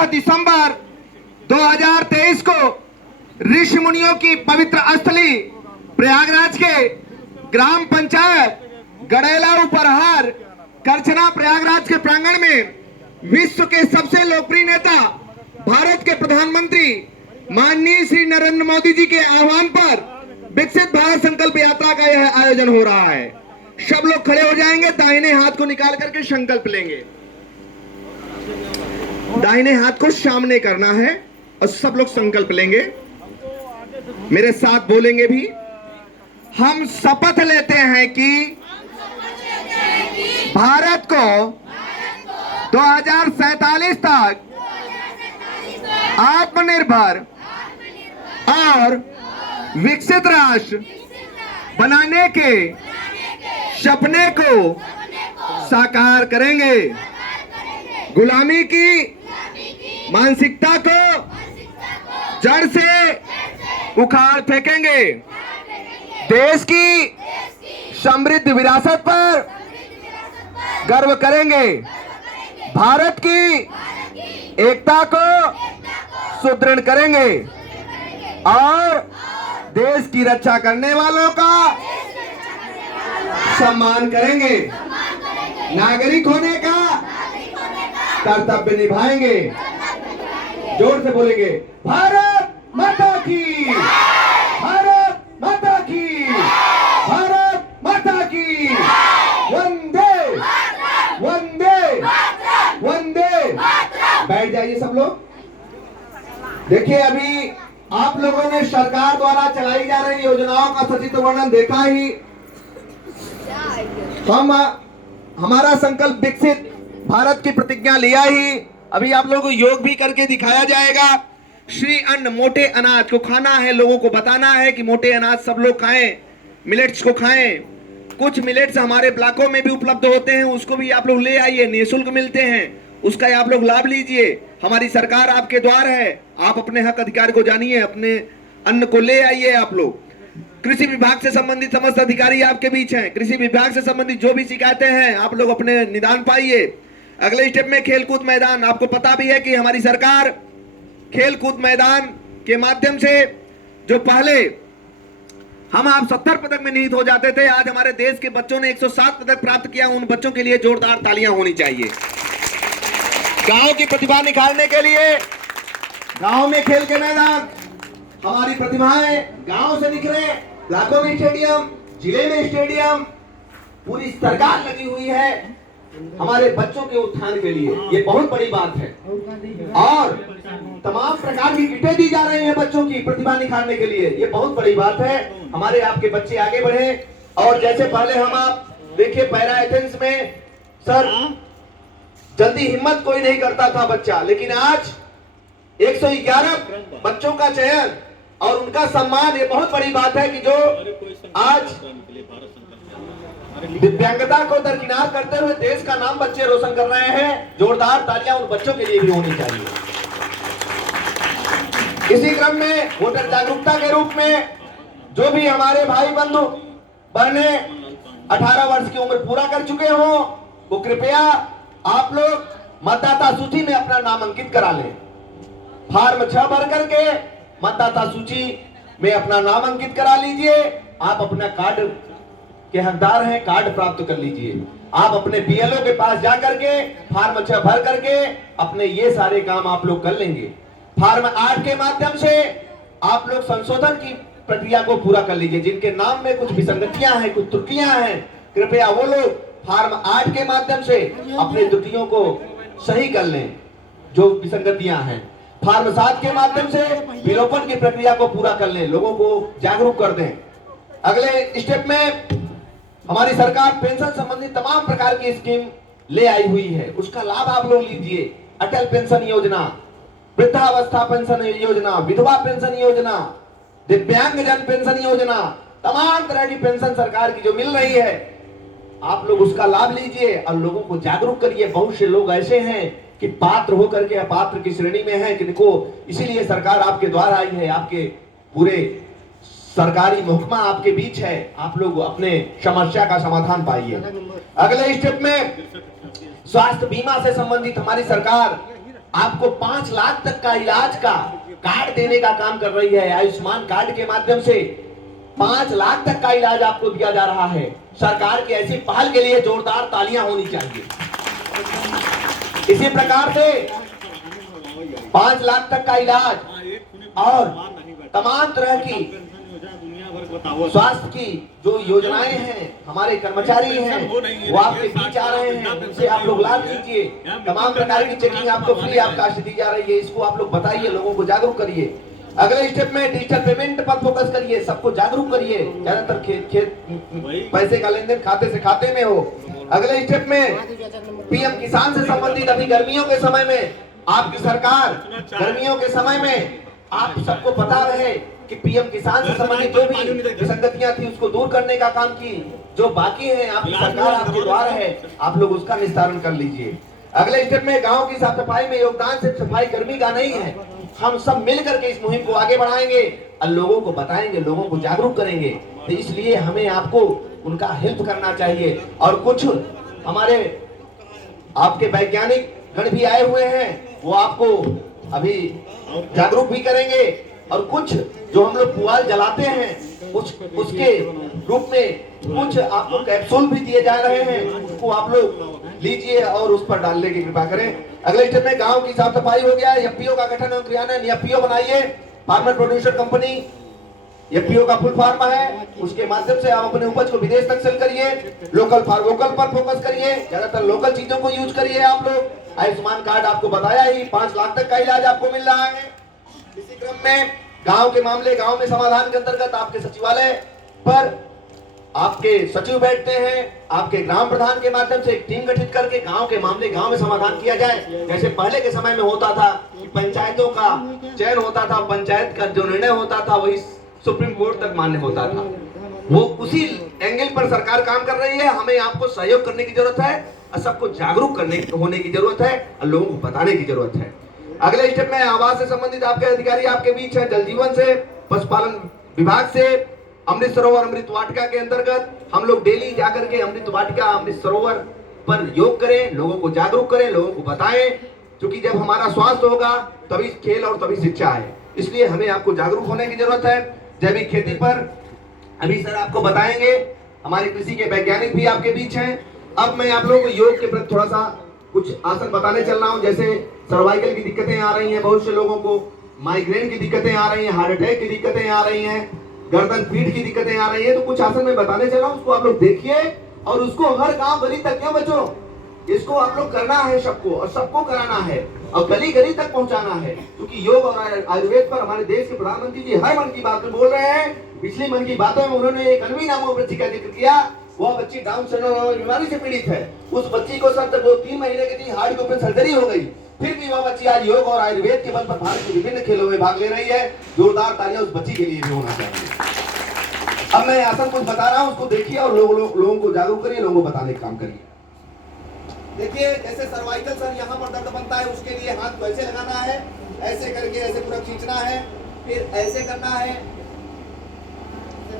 16 दिसंबर 2023 को ऋषि मुनियों की पवित्र स्थली प्रयागराज के ग्राम पंचायत गड़ेला उपरहार करछना प्रयागराज के प्रांगण में विश्व के सबसे लोकप्रिय नेता भारत के प्रधानमंत्री माननीय श्री नरेंद्र मोदी जी के आह्वान पर विकसित भारत संकल्प यात्रा का यह आयोजन हो रहा है। सब लोग खड़े हो जाएंगे, दाहिने हाथ को निकाल करके संकल्प लेंगे। दाहिने हाथ को सामने करना है और सब लोग संकल्प लेंगे, मेरे साथ बोलेंगे भी। हम शपथ लेते हैं कि भारत को 2047 तक आत्मनिर्भर और विकसित राष्ट्र बनाने के सपने को साकार करेंगे। गुलामी की मानसिकता को जड़ से उखाड़ फेंकेंगे। देश की समृद्ध विरासत पर गर्व करेंगे। भारत की एकता को सुदृढ़ करेंगे और देश की रक्षा करने वालों का सम्मान करेंगे। नागरिक होने का कर्तव्य निभाएंगे। जोर से बोलेंगे, भारत माता की, भारत माता की, भारत माता की, वंदे वंदे वंदे। बैठ जाइए सब लोग। देखिए, अभी आप लोगों ने सरकार द्वारा चलाई जा रही योजनाओं का सचित्र वर्णन देखा ही। हमारा संकल्प विकसित भारत की प्रतिज्ञा लिया ही। अभी आप लोगों को योग भी करके दिखाया जाएगा। श्री अन्न, मोटे अनाज को खाना है, लोगों को बताना है कि मोटे अनाज सब लोग खाएं, मिलेट्स को खाएं। कुछ मिलेट्स हमारे ब्लॉकों में भी उपलब्ध होते हैं, उसको भी आप लोग ले आइए, निःशुल्क मिलते हैं, उसका आप लोग लाभ लीजिए। हमारी सरकार आपके द्वार है, आप अपने हक अधिकार को जानिए, अपने अन्न को ले आइए आप लोग। कृषि विभाग से संबंधित समस्त अधिकारी आपके बीच हैं। कृषि विभाग से संबंधित जो भी शिकायतें हैं आप लोग अपने निदान पाइए। अगले स्टेप में खेलकूद मैदान। आपको पता भी है कि हमारी सरकार खेलकूद मैदान के माध्यम से, जो पहले हम आप 70 पदक में निहित हो जाते थे, आज हमारे देश के बच्चों ने 107 पदक प्राप्त किया। उन बच्चों के लिए जोरदार तालियां होनी चाहिए। गांव की प्रतिभा निखारने के लिए गांव में खेल के मैदान, हमारी प्रतिभाएं गांव से निखरे। ब्लॉकों में स्टेडियम, जिले में स्टेडियम, पूरी सरकार लगी हुई है हमारे बच्चों के उत्थान के लिए। ये बहुत बड़ी बात है। और तमाम प्रकार की किटें दी जा रही हैं बच्चों की प्रतिभा निखारने के लिए। ये बहुत बड़ी बात है। हमारे आपके बच्चे आगे बढ़े। और जैसे पहले हम आप देखिए, पैरा एथेंस में सर जल्दी हिम्मत कोई नहीं करता था बच्चा, लेकिन आज 111 बच्चों का चयन और उनका सम्मान, ये बहुत बड़ी बात है कि जो आज दिव्यांगता को दरकिनार करते हुए देश का नाम बच्चे रोशन कर रहे हैं। जोरदार तालियां उन बच्चों के लिए भी होनी चाहिए। इसी क्रम में वोटर जागरूकता के रूप में जो भी हमारे भाई बंधु बहने 18 वर्ष की उम्र पूरा कर चुके हो, वो कृपया आप लोग मतदाता सूची में अपना नाम अंकित करा लें। फॉर्म 6 भर करके मतदाता सूची में अपना नाम अंकित करा लीजिए। आप अपना कार्ड के हकदार हैं, कार्ड प्राप्त कर लीजिए। आप अपने बीएलओ के पास जाकर के फॉर्म 6 भर करके अपने ये सारे काम आप लोग कर लेंगे। फॉर्म 8 के माध्यम से आप लोग संशोधन की प्रक्रिया को पूरा कर लीजिए। जिनके नाम में कुछ विसंगतियां हैं, कुछ त्रुटियां हैं, कृपया वो लोग फॉर्म 8 के माध्यम से अपनी त्रुटियों को सही कर लें जो विसंगतियां हैं। फॉर्म 7 के माध्यम से विलोपन की प्रक्रिया को पूरा कर लें, लोगों को जागरूक कर दें। अगले स्टेप में हमारी सरकार पेंशन संबंधी तमाम प्रकार की स्कीम ले आई हुई है, उसका लाभ आप लोग लीजिए। अटल पेंशन योजना, वृद्धावस्था पेंशन योजना, विधवा पेंशन योजना, दिव्यांगजन पेंशन योजना, तमाम तरह की पेंशन सरकार की जो मिल रही है, आप लोग उसका लाभ लीजिए और लोगों को जागरूक करिए। बहुत से लोग ऐसे हैं कि पात्र होकर के अपात्र की श्रेणी में हैं, किनको इसीलिए सरकार आपके द्वार आई है। आपके पूरे सरकारी महकमा आपके बीच है, आप लोग अपने समस्या का समाधान पाइए। अगले स्टेप में स्वास्थ्य बीमा से संबंधित हमारी सरकार आपको 5 लाख तक का इलाज का कार्ड देने का काम कर रही है। आयुष्मान कार्ड के माध्यम से 5 लाख तक का इलाज आपको दिया जा रहा है। सरकार की ऐसी पहल के लिए जोरदार तालियां होनी चाहिए। इसी प्रकार से 5 लाख तक का इलाज और तमाम तरह की स्वास्थ्य की जो योजनाएं हैं, हमारे कर्मचारी हैं वो आपके बीच आ रहे हैं, उनसे आप लोग लाभ लीजिए। तमाम प्रकार की चेकिंग आपको फ्री ऑफ कास्ट दी जा रही है, इसको आप लोग बताइए, लोगों को जागरूक करिए। अगले स्टेप में डिजिटल पेमेंट पर फोकस करिए, सबको जागरूक करिए। ज्यादातर पैसे का लेन देन खाते से खाते में हो। अगले स्टेप में पीएम किसान से संबंधित अभी गर्मियों के समय में आपकी सरकार, गर्मियों के समय में आप सबको पता रहे कि पीएम किसान से संबंधित जो भी विसंगतियां थी उसको दूर करने का काम की। जो बाकी है आपकी सरकार आपके द्वार है, आप लोग उसका निस्तारण कर लीजिए। अगले स्टेप में गांव की साफ सफाई में योगदान सिर्फ सफाई कर्मी का नहीं है, हम सब मिल करके इस मुहिम को आगे बढ़ाएंगे और लोगों को बताएंगे, लोगों को जागरूक करेंगे। तो इसलिए हमें आपको उनका हेल्प करना चाहिए। और कुछ हमारे आपके वैज्ञानिक गण भी आए हुए हैं, वो आपको अभी जागरूक भी करेंगे। और कुछ जो हम लोग पुआल जलाते हैं उसके रूप में कुछ आपको कैप्सूल भी दिए जा रहे हैं, उसको आप लोग लीजिए और उस पर डालने की कृपा करें। अगले स्टेप में गांव की साफ सफाई हो गया, एफपीओ का गठन और क्रियान्वयन। एफपीओ बनाइए, फार्मर प्रोड्यूसर कंपनी, एफपीओ का फुल फॉर्म है, उसके माध्यम से आप अपने उपज को विदेश तक सेल करिए। लोकल फॉर वोकल पर फोकस करिए, ज्यादातर लोकल चीजों को यूज करिए आप लोग। आयुष्मान कार्ड आपको बताया ही, 5 लाख तक का इलाज आपको मिल रहा है। इसी क्रम में गांव के मामले गांव में समाधान के अंतर्गत आपके सचिवालय पर आपके सचिव बैठते हैं, आपके ग्राम प्रधान के माध्यम से एक टीम गठित करके गांव के मामले गांव में समाधान किया जाए। जैसे पहले के समय में होता था कि पंचायतों का चयन होता था, पंचायत का जो निर्णय होता था वही सुप्रीम कोर्ट तक मान्य होता था। वो उसी एंगल पर सरकार काम कर रही है। हमें आपको सहयोग करने की जरूरत है और सबको जागरूक होने की जरूरत है और लोगों को बताने की जरूरत है। अगले स्टेप में आवास से संबंधित आपके अधिकारी आपके बीच है, जल जीवन से, पशुपालन विभाग से, अमृत सरोवर अमृत वाटिका के अंतर्गत हम लोग डेली जाकर के अमृत वाटिका अमृत सरोवर पर योग करें, लोगों को जागरूक करें, लोगों को बताएं। क्योंकि जब हमारा स्वास्थ्य होगा तभी खेल और तभी शिक्षा है, इसलिए हमें आपको जागरूक होने की जरूरत है। जैविक खेती पर अभी सर आपको बताएंगे, हमारे कृषि के वैज्ञानिक भी आपके बीच हैं। अब मैं आप लोगों को योग के प्रति थोड़ा सा कुछ आसन बताने चल रहा हूं। जैसे सर्वाइकल की दिक्कतें आ रही हैं, बहुत से लोगों को माइग्रेन की दिक्कतें आ रही हैं, हार्ट अटैक की दिक्कतें आ रही हैं, गर्दन पीठ की दिक्कतें आ रही है, तो कुछ आसन मैं बताने चला हूं, उसको आप लोग देखिए और उसको हर गांव गली तक, क्यों बच्चों, इसको आप लोग करना है सबको और सबको कराना है और गली गली तक पहुंचाना है। क्योंकि योग और आयुर्वेद पर हमारे देश के प्रधानमंत्री जी हर मन की बात में बोल रहे हैं। पिछली मन की बातों में उन्होंने एक अन्वी नामक बच्ची का जिक्र किया। वह बच्ची डाउन सिंड्रोम बीमारी से पीड़ित है। उस बच्ची को सर 2-3 महीने के लिए हार्ट के ऊपर सर्जरी हो गई, फिर भी वह बच्ची आज योग और आयुर्वेद के बल पर भारत के विभिन्न खेलों में भाग ले रही है। जोरदार तालियां उस बच्ची के लिए भी होना चाहिए। अब मैं आसन कुछ बता रहा हूं, उसको देखिए और लोगों को जागरूक करिए, लोगों को बताने का काम करिए। देखिए, जैसे सर्वाइकल सर यहाँ पर दर्द बनता है, उसके लिए हाथ को ऐसे लगाना है, ऐसे करके ऐसे पूरा खींचना है, फिर ऐसे करना है,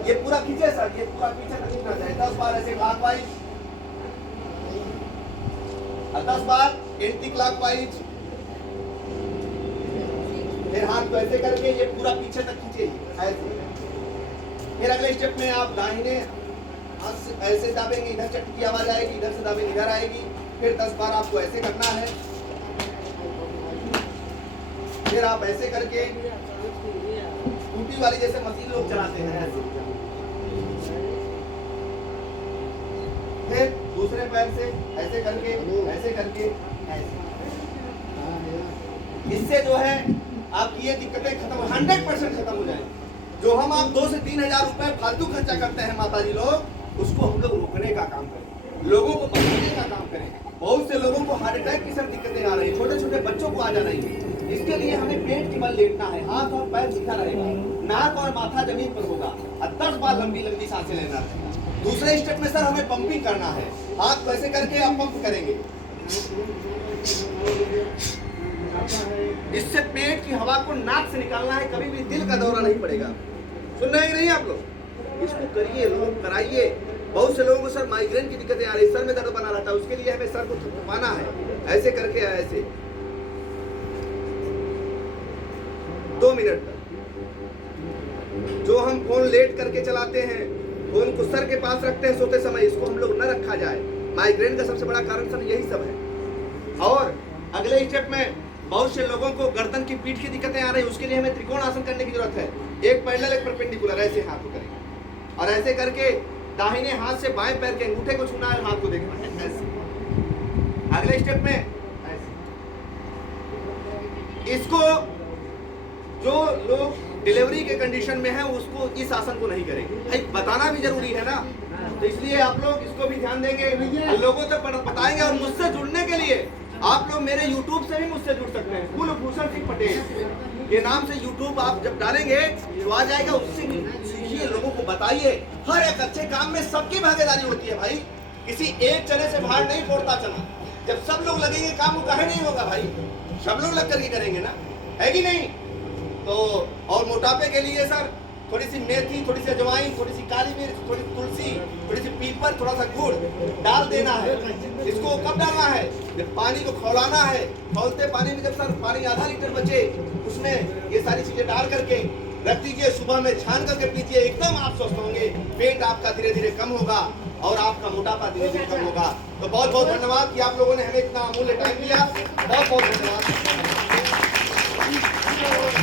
ये पूरा खींचे सर, ये पूरा पीछे तक खींचना चाहिए। 10 बार ऐसे क्लॉकवाइज, 10 बार एंटी क्लॉकवाइज, फिर हाथ को ऐसे करके ये पूरा पीछे तक खींचे ऐसे। फिर अगले स्टेप में आप दाहिने हाथ से ऐसे दाबेंगे, इधर चट्टी की आवाज आएगी, इधर से दाबेंगे इधर आएगी। फिर 10 बार आपको ऐसे करना है, फिर आप ऐसे करके टूटी वाली जैसे मशीन लोग चलाते हैं ऐसे, फिर दूसरे पैर से ऐसे करके ऐसे। इससे जो है आपकी ये दिक्कतें खत्म 100% खत्म हो जाएंगी। जो हम आप 2 से 3 हजार रुपए फालतू खर्चा करते हैं माता जी लोग, उसको हम लोग रोकने का काम करें, लोगों को बताने का काम करें। बहुत से लोगों को हार्ट अटैक की सब दिक्कतें आ रही है, छोटे छोटे बच्चों को आ जा रही है। इसके लिए हमें पेट के बल लेटना है, हाथ और पैर सीधा रहेगा, नाक और माथा जमीन पर होगा और 10 बार लंबी लंबी सांसें लेना है। दूसरे स्टेप में सर हमें पंपिंग करना है, हाथ को ऐसे करके आप पंप करेंगे, इससे पेट की हवा को नाक से निकालना है, कभी भी दिल का दौरा नहीं पड़ेगा। सुन रहे हैं नहीं आप लोग? इसको करिए, लोग कराइए। बहुत से लोगों को सर माइग्रेन की दिक्कतें आ रही है, सर में दर्द बना रहता है, उसके लिए हमें सर को थपथपाना है, ऐसे करके ऐसे 2 मिनट तक। जो हम फोन लेट करके चलाते हैं, फोन को सर के पास रखते हैं सोते समय, इसको हम लोग न रखा जाए। माइग्रेन का सबसे बड़ा कारण सर यही सब है। और अगले स्टेप में बहुत से लोगों को गर्दन की पीठ की दिक्कतें आ रही है, उसके लिए हमें त्रिकोण आसन करने की जरूरत है। एक पैरेलल एक परपेंडिकुलर, ऐसे हाथ को करेंगे और ऐसे करके दाहिने हाथ से बाएं पैर के अंगूठे को छूना है, हाथ को देखना है ऐसे। अगले स्टेप में ऐसे। इसको जो लोग डिलीवरी के कंडीशन में है उसको इस आसन को नहीं करेंगे, भाई बताना भी जरूरी है ना, तो इसलिए आप लोग इसको भी ध्यान देंगे, लोगों तक बताएंगे। और मुझसे जुड़ने के लिए आप लोग मेरे YouTube से भी मुझसे जुड़ सकते हैं, कुलभूषण सिंह पटेल ये नाम से YouTube आप जब डालेंगे तो आ जाएगा, उससे सीखिए, लोगों को बताइए। हर एक अच्छे काम में सबकी भागीदारी होती है भाई, किसी एक चने से बाहर नहीं फोड़ता चना। जब सब लोग लगेंगे काम वो काहे नहीं होगा भाई, सब लोग लग करके करेंगे ना, है कि नहीं। तो और मोटापे के लिए सर थोड़ी सी मेथी, थोड़ी सी अजवाइन, थोड़ी सी काली मिर्च, थोड़ी तुलसी, थोड़ी सी पीपर, थोड़ा सा गुड़ डाल देना है। इसको कब डालना है, जब पानी को खौलाना है, खौलते पानी में जब सर पानी आधा लीटर बचे उसमें ये सारी चीजें डाल करके रख दीजिए, सुबह में छान करके पीजिए, एकदम आप स्वस्थ होंगे। पेट आपका धीरे धीरे कम होगा और आपका मोटापा धीरे धीरे कम होगा। तो बहुत बहुत धन्यवाद कि आप लोगों ने हमें इतना अमूल्य टाइम दिया, बहुत बहुत धन्यवाद।